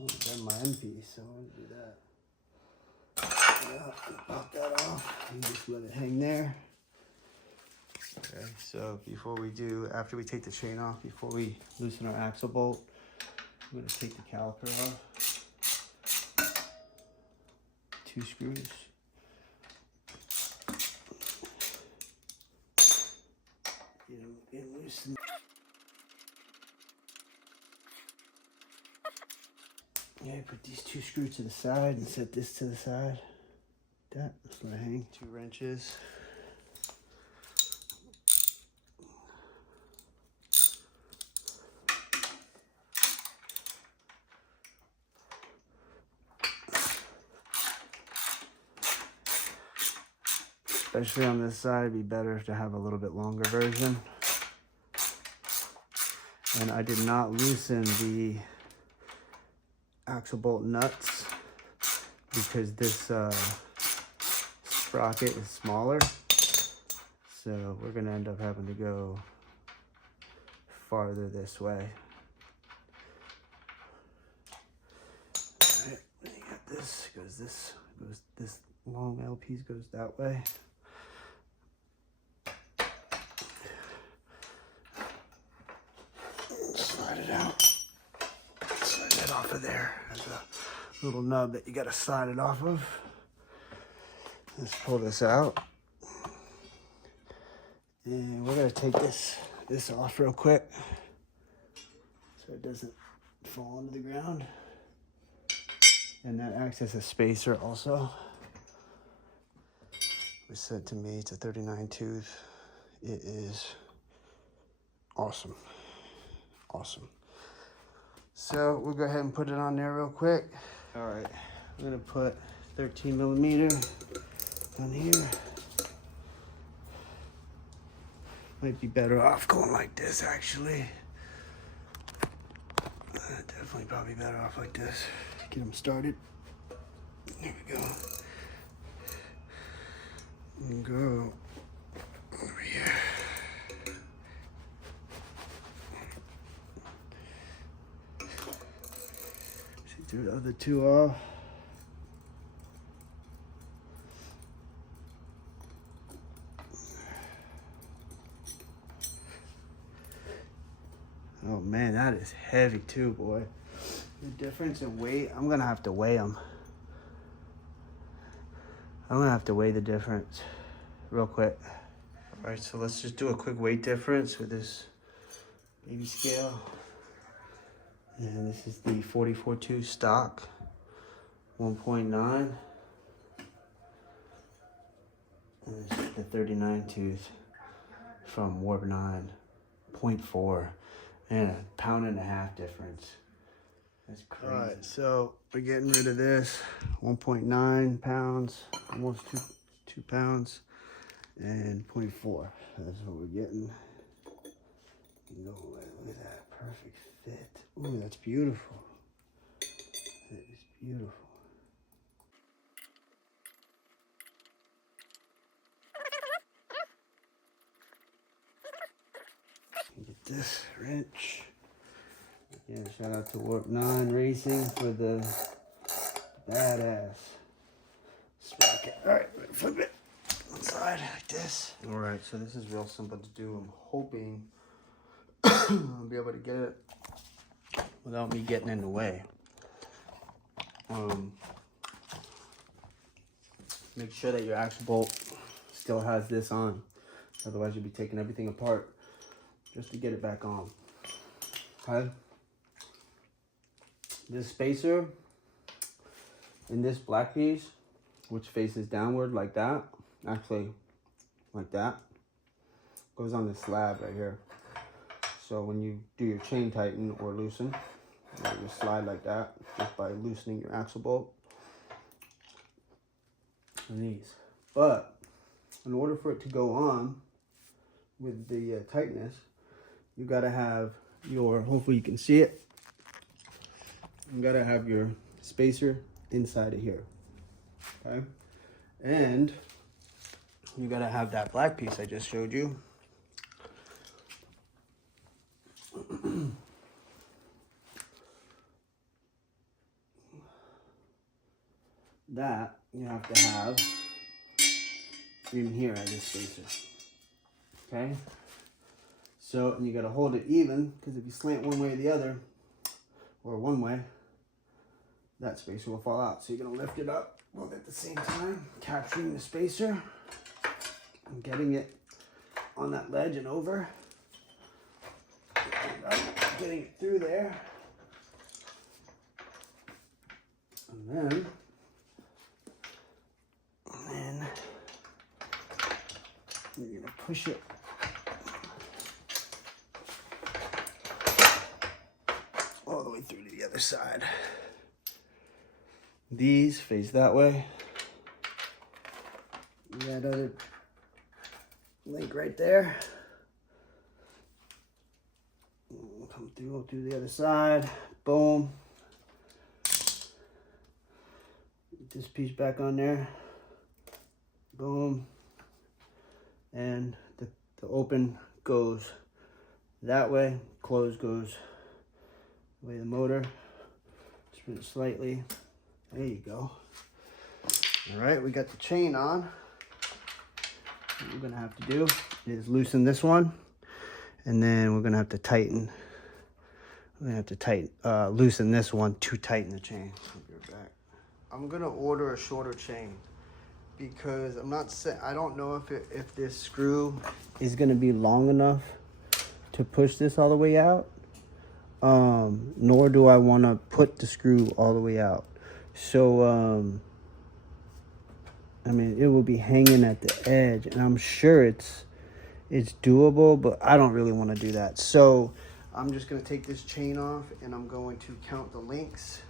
Oh, that's my end piece, so I'm gonna do that. Yeah, pop that off and just let it hang there. Okay, so after we take the chain off, before we loosen our axle bolt, I'm gonna take the caliper off. 2 screws. Get loosened. Yeah, put these 2 screws to the side and set this to the side. Just let it hang. 2 wrenches. Especially on this side, it'd be better to have a little bit longer version. And I did not loosen the axle bolt nuts because this sprocket is smaller. So we're gonna end up having to go farther this way. All right, then you got this, this long L piece goes that way. Slide it out. Slide that off of there. There's a little nub that you gotta slide it off of. Let's pull this out. And we're gonna take this off real quick so it doesn't fall into the ground. And that acts as a spacer also. It was sent to me, it's a 39 tooth. It is awesome. Awesome. So we'll go ahead and put it on there real quick. All right, I'm gonna put 13 millimeter on here. Might be better off going like this actually. Definitely probably better off like this. Get them started. There we go. And go over here. Do the other 2 off. Oh man, that is heavy too, boy. The difference in weight, I'm gonna have to weigh them. I'm gonna have to weigh the difference real quick. All right, so let's just do a quick weight difference with this baby scale. And this is the 44.2 stock, 1.9. And this is the 39 tooth from Warp9, 0.4. And a 1.5 pound difference. That's crazy. All right, so we're getting rid of this. 1.9 pounds, almost 2 pounds, and 0.4. That's what we're getting. No way, look at that, perfect fit. Ooh, that's beautiful. That is beautiful. Get this wrench. Again, shout out to Warp9 Racing for the badass sprocket. All right, flip it one side like this. All right, so this is real simple to do. I'm hoping I'll be able to get it without me getting in the way. Make sure that your axle bolt still has this on. Otherwise, you'll be taking everything apart just to get it back on. Okay? This spacer in this black piece, which faces downward like that, actually like that, goes on this slab right here. So when you do your chain tighten or loosen, you slide like that just by loosening your axle bolt and these. But in order for it to go on with the tightness, you gotta have your, hopefully you can see it, you gotta have your spacer inside of here, okay? And you gotta have that black piece I just showed you. that you have to have in here as a spacer. Okay? So, and you gotta hold it even, because if you slant one way or the other, or one way, that spacer will fall out. So you're gonna lift it up both at the same time, capturing the spacer and getting it on that ledge and over. Getting it through there. And then you're gonna push it all the way through to the other side. These face that way. That other link right there. Come through the other side. Boom. Get this piece back on there. Boom. And the open goes that way. Close goes the way the motor. Spin it slightly. There you go. All right, we got the chain on. What we're gonna have to do is loosen this one, and then we're gonna have to tighten. We're gonna have to loosen this one to tighten the chain. I'll be right back. I'm gonna order a shorter chain because I don't know if this screw is gonna be long enough to push this all the way out. Nor do I want to put the screw all the way out. So, I mean, it will be hanging at the edge, and I'm sure it's doable, but I don't really want to do that. So I'm just going to take this chain off, and I'm going to count the links.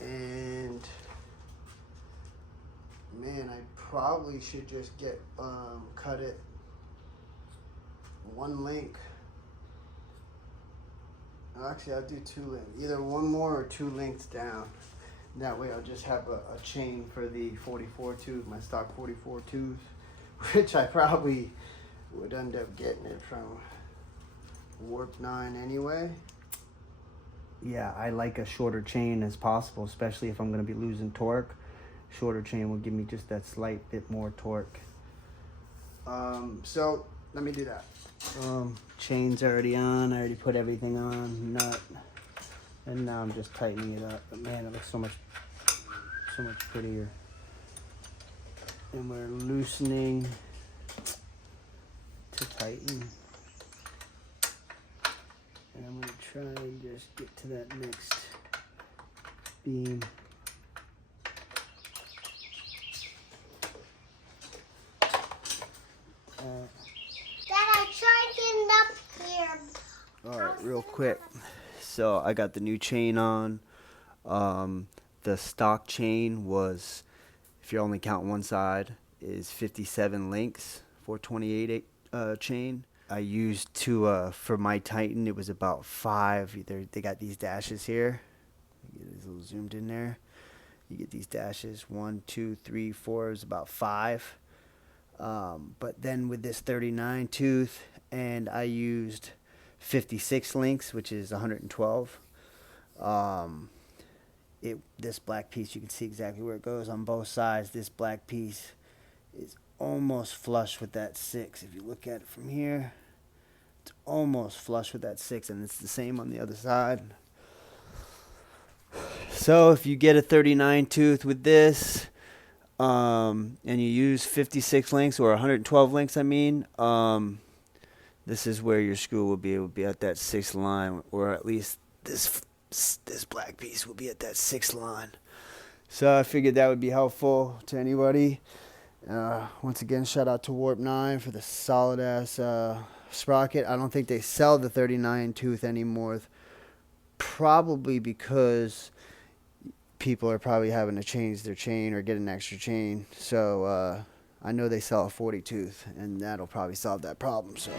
And man, I probably should just cut it one link. Actually, I'll do 2 links, either one more or 2 links down. That way I'll just have a chain for the 44 tooth, my stock 44 tooth, which I probably would end up getting it from Warp9 anyway. Yeah, I like a shorter chain as possible, especially if I'm going to be losing torque. Shorter chain will give me just that slight bit more torque. So let me do that. Chain's already on. I already put everything on, nut, and now I'm just tightening it up. But man, it looks so much prettier. And we're loosening to tighten. And I'm gonna try and just get to that next beam. All right, real quick. So I got the new chain on. The stock chain was, if you're only counting one side, is 57 links, 428 chain. I used for my Titan, it was about 5. They got these dashes here. Get it a little zoomed in there. You get these dashes, 1, 2, 3, 4. It was about 5. But then with this 39 tooth, and I used 56 links, which is 112. This black piece, you can see exactly where it goes on both sides. This black piece is almost flush with that 6. If you look at it from here, it's almost flush with that 6, and it's the same on the other side. So if you get a 39 tooth with this, and you use 56 links or 112 links, I mean, this is where your screw will be. It will be at that 6th line, or at least this black piece will be at that 6th line. So I figured that would be helpful to anybody. Once again, shout out to Warp9 for the solid ass sprocket. I don't think they sell the 39 tooth anymore, probably because people are probably having to change their chain or get an extra chain. So I know they sell a 40 tooth, and that'll probably solve that problem. So